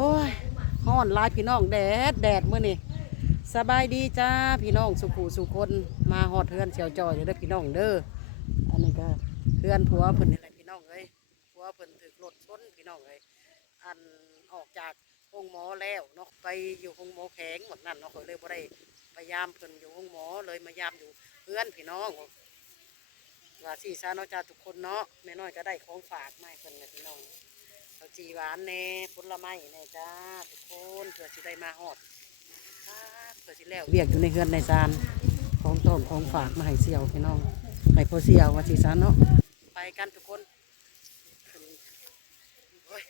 โอ้ยฮ้อนลายพี่น้องแดดมื้อนี้สบายดีจ้าพี่น้องสุขุสุคนมาฮอดเฮือนเชียวจอยเด้อพี่น้องเด้ออันนี้ก็เฮือนผัวเพิ่นนี่แหละพี่น้องเอ้ยผัวเพิ่นถูกรถชนพี่น้องเอ้ยอันออกจากห้องหมอแล้วเนาะไปอยู่ห้องหมอแข็งหมดนั่นเนาะเขาเลยบ่ได้พยายามเพิ่นอยู่ห้องหมอเลยมายามอยู่เฮือนพี่น้องว่าสิซาเนาะจ้าทุกคนเนาะแม่น้อยก็ได้ของฝากมาให้เพิ่นนะพี่น้องข้าวจีหวานแน่ผลไม้แน่จ้าทุกคนเพื่อสิได้มาฮอดเพื่อสิแล้วเวียกอยู่ในเฮือนในซานของต้นของฝากมาให้เสี่ยวพี่น้องให้พ่อเสี่ยวว่าสิซานเนาะไปกันทุกคนโอ้ย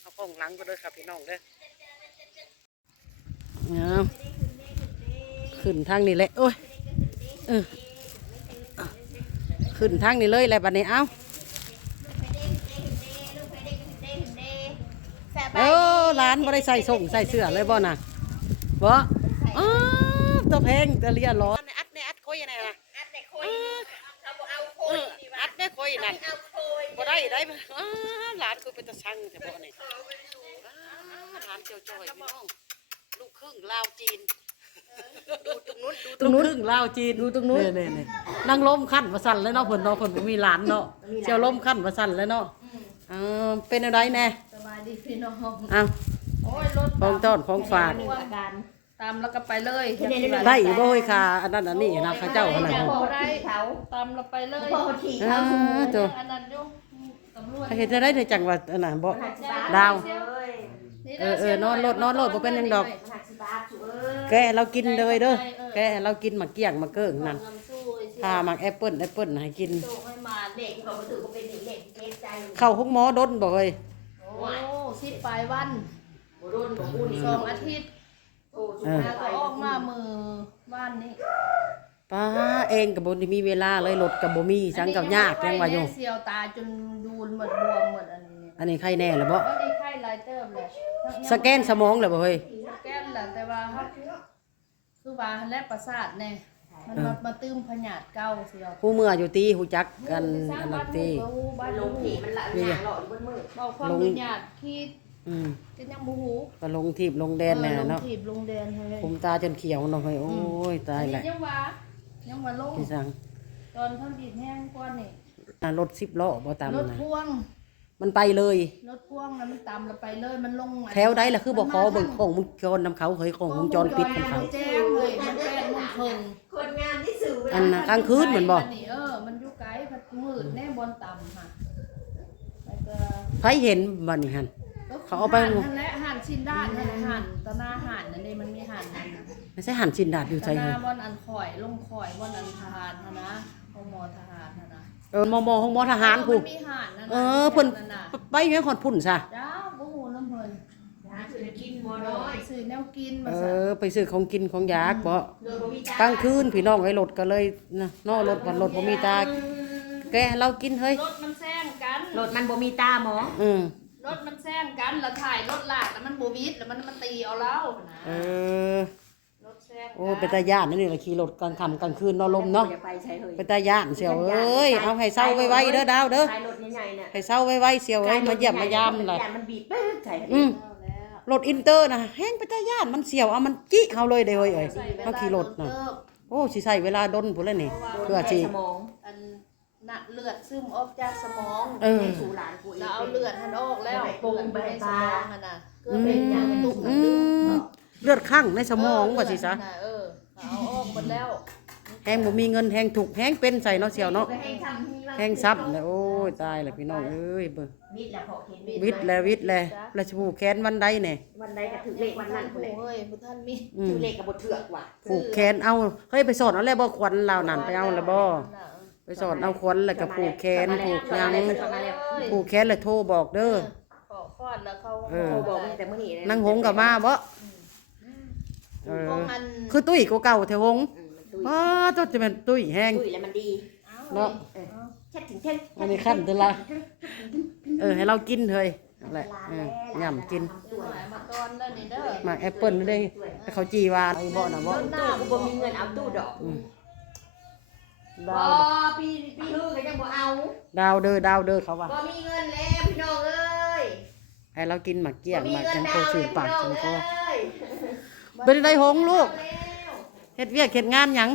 เอากล้องหลังก็เด้อครับพี่น้องเด้อเอาขึ้นทางนี้แหละโอ้ยขึ้นทางนี้เลยแหละบัดนี้เอาร้านบ่ได้ใส่ส่งใส่เสื้อเลยบ่น่ะบ่อ๋อตัวแพงตัวเรียร้อนอัดเนี่ยอัดคุยยังไงล่ะอัดเนี่ยคุยเราบ่เอาคุยอัดเนี่ยคุยนั่นบ่ได้ร้านคือเป็นตะชังแต่บ่นี่ร้านเจียวจอยพี่น้องลูกครึ่งลาวจีนดูตรงนู้นดูตรงนู้นครึ่งลาวจีนดูตรงนู้นนี่นั่งล้มขั้นมาสั่นแล้วเนาะเพิ่นบ่มีร้านเนาะเจียวล้มขั้นมาสั่นแล้วเนาะเป็นอะไรแน่สบายดีพี่น้องโอ้ยรถของต้นของฝากตามแล้วก็ไปเลยได้บ่เฮ้ยค่ะอันนั้นอันนี้นะข้าเจ้าขนาดนั้นได้เขาตามเราไปเลยตัวเห็นจะได้ในจังหวัดอันนั้นบ่ดาวนอนรถบ่เป็นยังดอกแกเรากินเลยเด้อแกเรากินมาเกี้ยงมาเกิ้งนั่นพามาแอปเปิ้ลให้กินเข้าห้องหมอดนบ่เฮ้ยโอ้10 ปลายวัน2 อาทิตย์แล้วก็ออกมามือบ้านนี้ป้าเองกับบ่ได้มีเวลาเลยรถกับบ่มีสังกับยากจังว่าอยู่เสียวตาจนดูนหมดบวมหมดอันนี้ไข้แน่ล่ะบ่ได้ไข้หลายเติมเลยสแกนสมองแล้วบ่เฮ้ยสแกนแหละแต่ว่าคือว่าและประสาทแน่มันมาตื้มพยาธิเก่าเสียวผู้เมื่ออยู่ตีฮู้จักกันอันนั้นตีบ้านลงที่มันละหางหล่ออยู่บนมือเบาความพยาธิคิดจะยังบ่ฮู้ก็ลงทีบลงแดนแน่เนาะทีบลงแดนเฮ้ยผมตาจนเขียวเนาะเฮ้ยโอ้ยตายแหละยังว่าลงพี่สังตอนทำดินแห้งก่อนนี่รถ10 ล้อบ่ตามรถพ่วงมันไปเลยรถพ่วงแล้วมันตามเราไปเลยมันลงแถวใดล่ะคือบ่ขอเบิ่งของมุงจรนำเขาเฮ้ยของมุงจรปิดนำเขาแจ้งเลยมันแจ้งมันเพิ่งคนงานที่สื่ออันน่ะกลางคืนเหมือนบ่มันอยู่ไกลพัดมืดแน่บนต่ำค่ะแล้วก็ไผเห็นบัดนี้หั่นเขาเอาไปและหั่นชิ้นด้านหั่นตะนาหั่นนั่นเองมันมีหั่นไม่ใช่หั่นชิ้นดาดอยู่ใจเหรอบนอันข่อยลงข่อยบนอันทหารนะของหมอทหารนะมของหมอทหารผู้เพิ่นไปแม่นคนพุ่นซะจ้าบ่ฮู้นำเพิ่นสื่อกินบ่น้อยซื้อแนวกินมาไปซื้อของกินของยากบ่กลางคืนพี่น้องไอ้รถก็เลยนะเนาะรถบ่มีตาแกเรากินเฮ้ยรถมันแซงกันรถมันบ่มีตาหมอรถมันแซงกันแล้วถ่ายรถลากแล้วมันบ่วิดแล้วมันตีเอาแล้วรถแซงโอ้เป็นตาย่านนี่แหละขี่รถกลางค่ำกลางคืนนอนลมเนาะเป็นตาย่านเสียวเอ้ยเอาให้เศร้าไว้ๆเด้อดาวเด้อให้เศร้าไว้ๆเสียวเอ้ยมาเยี่ยมมายามล่ะมันบีบใส่รถอินเตอร์นะแห้งเป็นตาย่านมันเสียวเอามันจิเฮาเลยเด้อเอ้ยเฮาขี่รถน่ะโอ้สิใช้เวลาดนพุ่นแล้วนี่เพื่อสิน่ะเลือดซึมออกจากสมองให้สู่หลานกูอีกแล้วเอาเลือดหันออกแล้วปรุงไปสมองน่ะก็เป็นอย่างตุ่มเลือดคั่งในสมองว่าสิซะเอาออกหมดแล้วแห้งบ่มีเงินแห้งถูกแห้งเป็นใส่เนาะเสียวเนาะแห้งซับแล้วโอ้ยตายแล้วพี่น้องเอ้ยเบิ่งวิทย์แล้วสิผูกแขนวันใดแน่วันใดก็ถึงเลขวันนั้นพุ่นแหละเฮ้ยบ่ทันมีถึงเลขก็บ่เถือกว่ะผูกแขนเอาเฮ้ยไปสอนเอาแล้วบ่ขวัญลาวนั่นไปเอาแล้วบ่ไปสอนเอาขวัญแล้วก็ผูกแขนผูกหยังผูกแขนแล้วโทรบอกเด้อขอคลอดแล้วเขาบอกแต่มื้อนี้นางหงก็มาบ่คือตุ้ยกว่าเก่าแท้หงอ๋อตัวจะเป็นตุ้ยแห้งตุ้ยแล้วมันดีเนาะอันนี้ขั้นตัวละให้เรากินเฮ้ยอะไรย่ำกินมาแอปเปิ้ลได้เขาจีวาไอ้บ่น่ะบ่ตู้กูบ่มีเงินเอาตู้ดอกบ่ปีก็ยังบ่เอาดาวเด้อเขาว่าบ่มีเงินแล้วพี่น้องเอ้ย ให้เรากินหมักเกี้ยงหมักจังโคสื่นปากจังโค บ่ เป็นได้หงลูกเฮ็ดเวียกเฮ็ดงานหยัง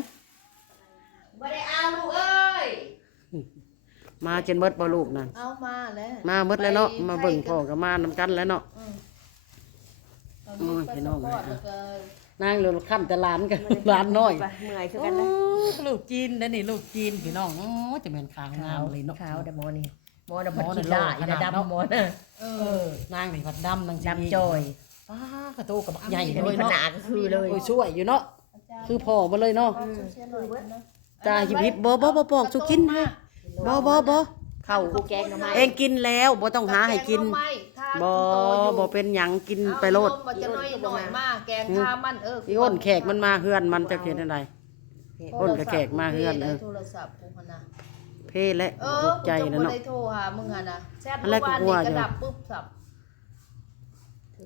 ได้เอาลูกเอ้ย มาจนหมดบ่ลูกนั่น เอามาแล้ว มาหมดแล้วเนาะมาเบิ่งพ่อก็มานำกันแล้วเนาะ ตอนนี้ โอ้ย ไป พี่ ส น้อง ปอร์ตแล้วก็ นางเรือขั้นแต่หลานกันหลานน้อย ไปเมื่อยคือ โอ้ กันนะ ลูกจีนเด้อนี่ลูกจีนพี่น้องโอ้จะเป็นขาวงามเลยเนาะ ขาวแต่หมอนี่หมอน่ะ หม พัด อ กิ น่ะ นได้ โลขนาด แต่ เนาะ ดำหมอน่ะ นางนี่ผัดดำนาง ดำจอย ป้ากระโตกับบักใหญ่ อัน เล นี้ ย ข เนาะ นาดก็คือเลย โอ้ยช่วยอยู่เนาะคือพ่อมาเลยเนาะ เชียร์หน่อยนะ ตาหิบหิบบ่ปอกสุกินให้บ่เข้า กูแกงหน่อไม้ เองกินแล้วบ่ต้องหาให้กิน บ่ บ่เป็นหยังกินไปโลด มันจะน้อยหน่อยมากแกงข้ามันพี่อ้นแขกมันมาเฮือนมันจะเฮ็ดอะไร อ้นกับแขกมาเฮือนโทรศัพท์กูหั่นน่ะ เพ่และ กู ใจ จะ นะ บ่ เนาะ ได้โทรหามึงหั่นน่ะแซ่บ อันแรกกูกลัว นี่ อยู่ กระดับปุ๊บสับ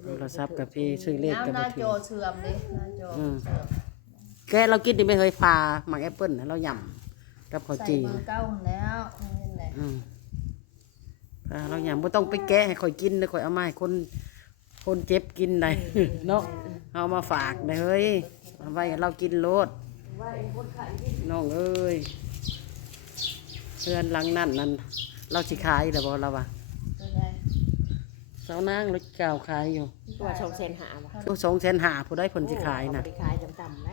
โทรศัพท์กับพี่ซื้อเลขกับ น้ำหน้า พี่ จอเสื่อมดิหน้าจอเสื่อม แกเรากินดิไม่เคยพาหมักแอปเปิ้ลนะเราหย่ำกับข้าว ใส่ จี เบอร์เก้าแล้วนี่แหละ เราหย่ำไม่ต้องไปแกะให้ข่อยกินเลยข่อยเอามาให้คนเจ็บกินได้เนาะเอามาฝากได้เฮ้ยเอาไว้ให้เรากินโลดน้องเอ้ยเพื่อนหลังนั่นเราสิขายแต่บอกเราว่า เป็นไง สาวนางรถเก่าขายอยู่ ตัวชงเซนหาว่ะ ก็250,000ผู้ได้ผลสิขายนะ ไปขายต่ำๆไหม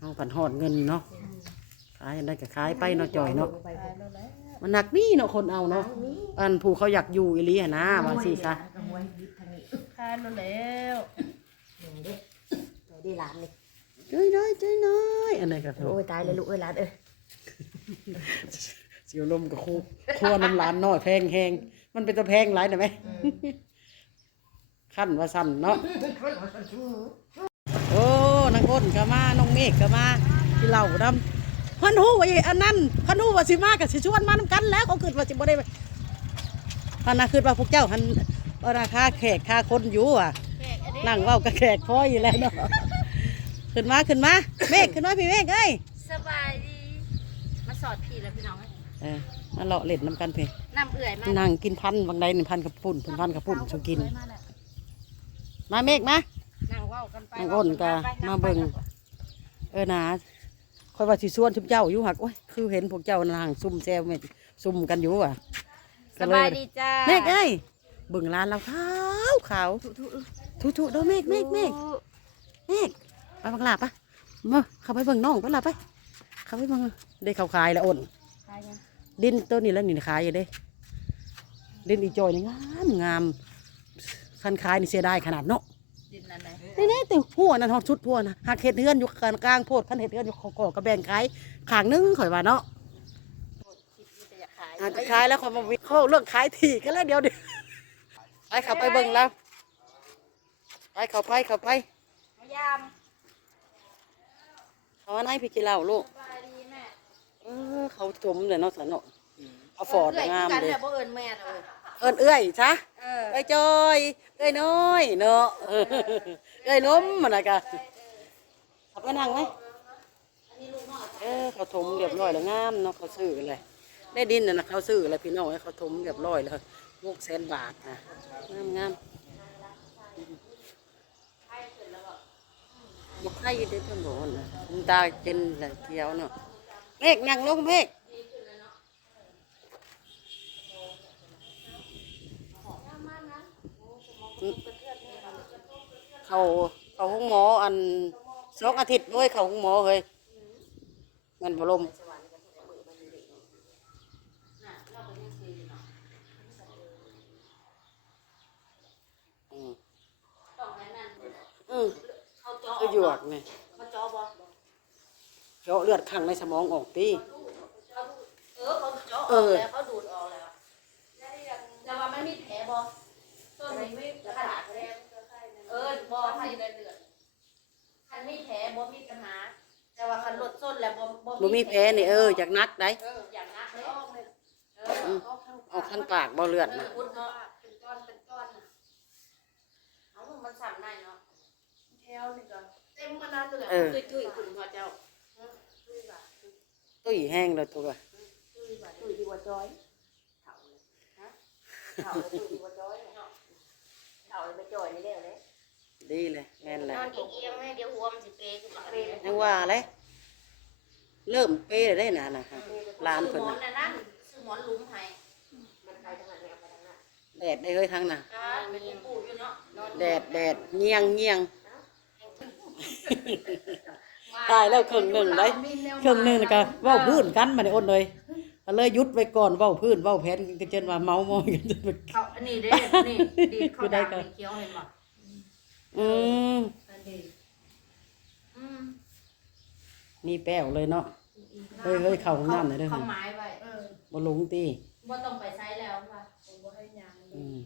เอาผันหอดเงินเนาะขายได้ก็ขายไปเนาะจ่อยเนาะ ไปแล้วแหละ มันหนักนี่เนาะคนเอาเนาะอันผู้เขาอยากอยู่อีหลีหั่นนะว่าสิซะ กระมวยยิบทางนี้ ทานแล้ว หนึ่งเด็กได้หลานนี่ ใจน้อยอันไหนก็ โอ้ยตายเลยลูกเอ้ยหลานเอ้ย เสียวลมกับครัวน้ำร้านน้อยแพงแฮงมันเป็นตะแพงหลายได้ไหมขั้นว่าสั่นเนาะโอ้นางอ้นก็มาน้องเมฆก็มาที่เหล่าดำพันหูว่าไอ้อันนั้นพันหูว่าสิมากับสิชวนมานำกันแล้วเขาคิดว่าสิบ่ได้พันน่ะคิดว่าพวกเจ้าหันราคาแขกค่าคนอยู่อ่ะนั่งเว้ากับแขกพออยู่แล้วเนาะขึ้นมาเมฆขึ้นมาพี่เมฆเอ้ย สบายดี มาสอดพี่แล้วพี่น้องเอ้ย มาเลาะเล่นน้ำกันเพ่ น้ำเอื่อยมาก นั่งกินพันบางใดหนึ่งพันกับปุ่นพันกับปุ่นสุกิน มาแล้ว มาเมฆมา นั่งเว้ากันไป นางอ้นก็มาเบิ่งนะคอยว่าสิชวนชุมเจ้าอยู่หักโอ้ยคือเห็นพวกเจ้านั่งซุ่มแซวเมฆซุ่มกันอยู่อ่ะ สบายดีจ้า เมฆเอ้ยเบิ่งร้านเราขาวทุเด้อเมฆไปบังลาปะมาเข้าไปเบิ่งน้องไปละไปเข้าไปเบิ่งได้เขาขายแล้วอ้น ใครเนี่ย ดินตัวนี้แล้วนี่ขายอยู่เด้ดินอีจอยนี่งามคันขายนี่เสียดายขนาดเนาะ ดินนั่นไหน นี่แต่หัวนั่นฮอดชุดหัวนะหากเห็ดเฮือนอยู่กลางโพดคันเห็ดเฮือนอยู่ขอกระแบงขายขางนึงข่อยว่าเนาะ คิดมีแต่อยากขาย อาจจะขายแล้วเขามาวิเขาเรื่องขายถี่กันแล้วเดี๋ยวไปเขาไปเบิ่งแล้วไปเขาไป มายาม เขาอันไหนพี่กินเหล้าลูก สบายดีแม่ เขาถมเลยเนาะสนเนาะเขาฟอดงาม กัน เลย เนี่ยบ่เอิญแม่เลย เอิ้นเอื้อยซะ เออ เอ้ยจอยเอ้ยน้อยเนาะเอ้ยนมมันน่ะกะขับไปนั่งไหมเขาถมเรียบร้อยแล้วงามเนาะเขาซื้ออะไรได้ดินน่ะนะเขาซื้ออะไรพี่น้องให้เขาถมเรียบร้อยแล้ว600,000 บาทนะงามบุกไข่เด็ดเพิ่นบอกนะคุณตากินแหละเกียวเนาะเมฆนั่งลงเมฆเขาห้องหมออัน2 อาทิตย์ด้วยเขาห้องหมอเฮ้ยเงินบ่ลมก็หยวกนี่ มาจอบ่ เจาะเลือดข้างในสมองออกตี เขาเจาะออกแล้วเขาดูดออกแล้วแต่ว่ามันมีแผลบ่ต้นนี้ไม่ขนาดแรงบ่ใครเดือดคันมีแผลบ่มีปัญหา แต่ว่าคันลดส้นแล้วบ่ บ่มีแผลนี่จากนักได้ อย่างนักเลยออกทางปากบ่เลือดนะ พุดเนาะเป็นก้อนน่ะเอามันสั่นได้เนาะ แถวนี่ก็เต็มขนาดเลย ตุ้ยคุณพ่อเจ้า ตุ้ยแห้งเลยตัว ตุ้ยดีกว่าจอยเถ่าเลยฮะเถ่าเลยตุ้ยดีกว่าจอยเนาะ เขาไปจ่อยนี่แล้วเลย ดีเลยแม่นแหละ นอนเอียงๆแม่เดี๋ยวหัวมันสิเปขึ้นมาเลย ยังว่าเลยเริ่มเป้ได้น่ะนะฮะร้าน ซื้อ เพิ่น หมอน น่ะ นั่นซื้อหมอนหลุมให้ มันไปทางนั้นเอาไปทางนั้น แดดได้เฮ้ยทั้งน่ะ เป็นปูอยู่เนาะนอน แดดเงียงตายแล้วครึ่งหนึงได้ครึ่งหนึงแล้วก็เว้าพื้นกันมาได้อดเลยก็เลยหยุดไว้ก่อนเว้าพื้นเว้าแผนก็จนว่าเมามอยกันจน เขาอันนี้เด้นี่ดีเขาดังนี่เคี้ยวเห็นบ่ อืม อันนี้อืม มีแป้วเลยเนาะเฮ้ยเข้าห้องน้ำหน่อยเด้อ เขาไม้ไว้ บ่ลงติ บ่ต้องไปไซแล้วว่า อืม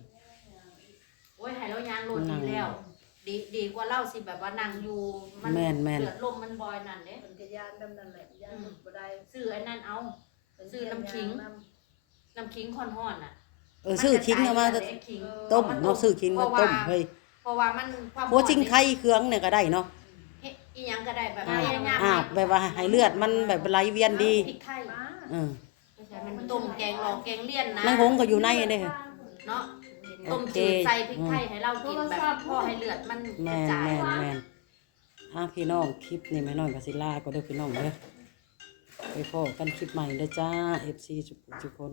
โอ้ยให้เรายางโลดดีแล้วดีกว่าเล่าสิแบบว่านั่งอยู่มั แม่น เดือดลมมันบอยนั่นเด้ มันก็ย่านนั่นแหละย่านบ่ได้ ซื้อไอ้นั่นเอาซื้อน้ำขิงคอนฮ้อนน่ะ ซื้อทิ้งเอามา จะขิง ต้มเนาะซื้อทิ้งมาต้มเฮ้ย เพราะว่ามันความ โอ้จริงไข่เครื่องเนี่ยก็ได้เนาะ เฮ็ดอีหยังก็ได้แบบ แบบว่าให้เลือดมันแบบไหลเวียนดี พริกไทย อือ ไม่ใช่มันต้มแกงหลอกแกงเลี่ยนนะ นางหงก็อยู่ในเด้อ เนาะต้มจืดใส่พริกไทยให้เรากินแบบพอให้เลือดมันก แม่ ระ น จาย แม่นพี่น้องคลิปนี้แม่น้อยก็สิลาก็เด้อพี่น้องเด้อไปพบกันคลิปใหม่เด้อจ้า FC ทุกคน